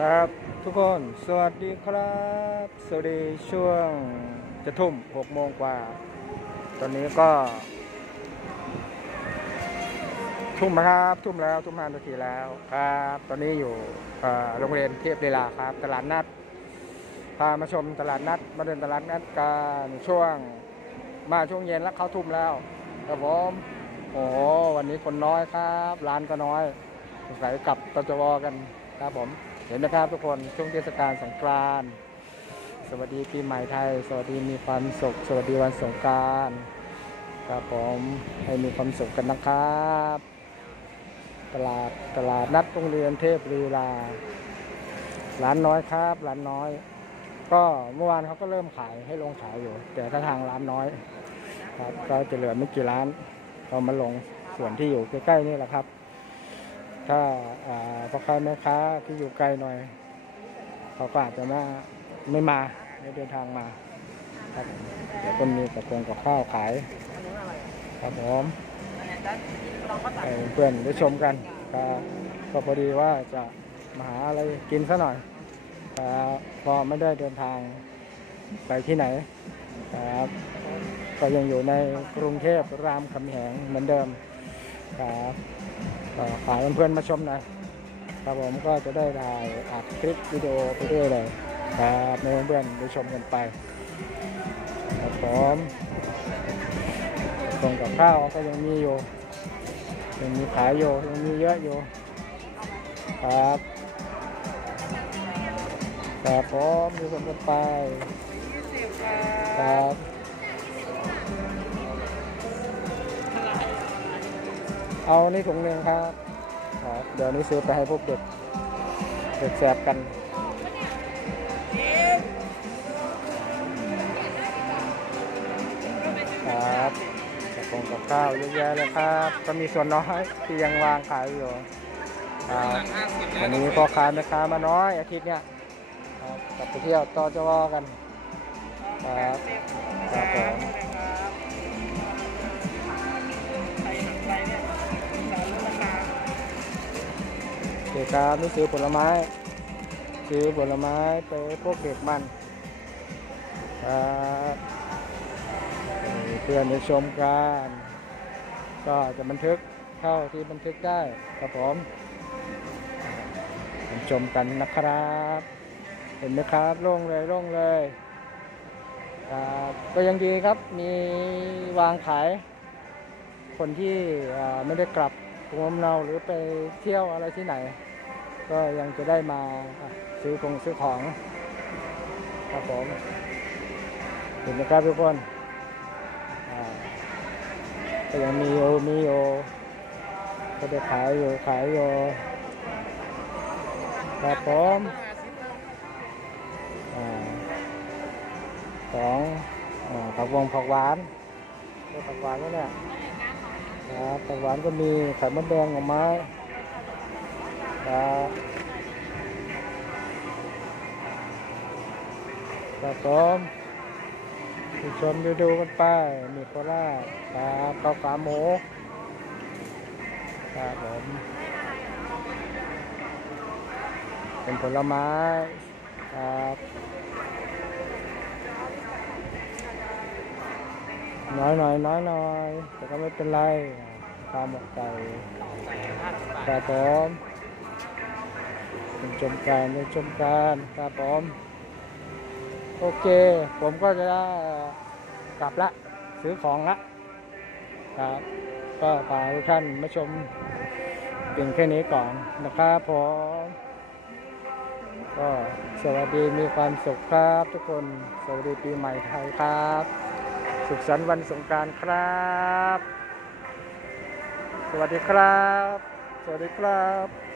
ครับทุกคนสวัสดีครับ สวัสดีช่วงจะทุ่มหกโมงกว่า ตอนนี้ก็ ทุ่มนะครับ ทุ่มแล้วทุ่มห้านาทีแล้วครับ ตอนนี้อยู่โรงเรียนเทพเดลาครับ ตลาดนัด พามาชมตลาดนัด มาเดินตลาดนัดกันช่วงมาช่วงเย็นแล้วเข้าทุ่มแล้วครับผมโอ้วันนี้คนน้อยครับ ร้านก็น้อยสงสัยกลับตจวกัน ครับผมเห็นไหมครับทุกคนช่วงเทศกาลสงกรานต์สวัสดีปีใหม่ไทย สวัสดีมีความสุข สวัสดีวันสงกรานต์ครับผมให้มีความสุขกันนะครับ ตลาดตลาดนัดโรงเรียนเทพลีลาร้านน้อยครับร้านน้อย ก็เมื่อวานเขาก็เริ่มขายให้ลงขายอยู่ แต่ถ้าทางร้านน้อยครับก็จะเหลือไม่กี่ร้านเรามาลงส่วนที่อยู่ใกล้ๆนี่แหละครับ ถ้าพ่อค้าแม่ค้าที่อยู่ไกลหน่อย เขาก็อาจจะไม่ไม่มาไม่เดินทางมา ครับเดี๋ยวก็มีกับกงกับข้าวขาย ครับผมเพื่อนได้ชมกันก็พอดีว่าจะมาหาอะไรกินซะหน่อยพอไม่ได้เดินทางไปที่ไหนครับก็ยังอยู่ในกรุงเทพรามคำแหงเหมือนเดิมครับ ก็ฝากเพื่อนๆมาชมหน่อยครับผมก็จะได้ถ่ายอัดคลิปวิดีโอไปด้วยเลยครับให้เพื่อนๆได้ชมกันไปครับผมตรงกับข้าวก็ยังมีอยู่ยังมีขายอยู่ยังมีเยอะอยู่ครับครับผมมีคนกันไปครับ เอานี่ถุงหนึ่งครับครับเดี๋ยวนี้ซื้อไปให้พวกเด็กเด็กแสบกันครับกระปงกับข้าวเยอะแยะเลยครับ ก็มีส่วนน้อยที่ยังวางขายอยู่ครับวันนี้พ่อค้าแม่ค้ามาน้อยอาทิตย์เนี้ยครับกลับไปเที่ยวต่อจวกันครับครับผม ครับนี่ซื้อผลไม้ ซื้อผลไม้ไปพวกเด็กมันครับเพื่อนได้ชมกันก็จะบันทึกเท่าที่บันทึกได้ครับผมมาชมกันนะครับ เห็นไหมครับโล่งเลยโล่งเลยครับก็ยังดีครับมีวางขาย คนที่ไม่ได้กลับภูมิลำเนาหรือไปเที่ยวอะไรที่ไหน ก็ยังจะได้มาซื้อของซื้อของครับผมเห็นไหมครับทุกคนก็ยังมีโอมีโอก็ได้ขายอยู่ขายอยู่ครับผมของผักวงผักหวานผักหวานแล้วเนี่ยครับผักหวานก็มีไข่มดแดงหน่อไม้ ครับครับผมผู้ชมดูดูกันไปมีโคราชครับข้าวขาหมูครับผมเป็นผลไม้ครับน้อยหน่อยน้อยหน่อยแต่ก็ไม่เป็นไรข้าวหมกไก่ครับผม เป็นชมการเป็นชมการครับผมโอเค ผมก็จะกลับละซื้อของละครับก็ฝากทุกท่านมาชมเพียงแค่นี้ก่อนนะครับผมก็สวัสดีมีความสุขครับทุกคนสวัสดีปีใหม่ไทยครับ สุขสันต์วันสงการครับ สวัสดีครับ สวัสดีครับ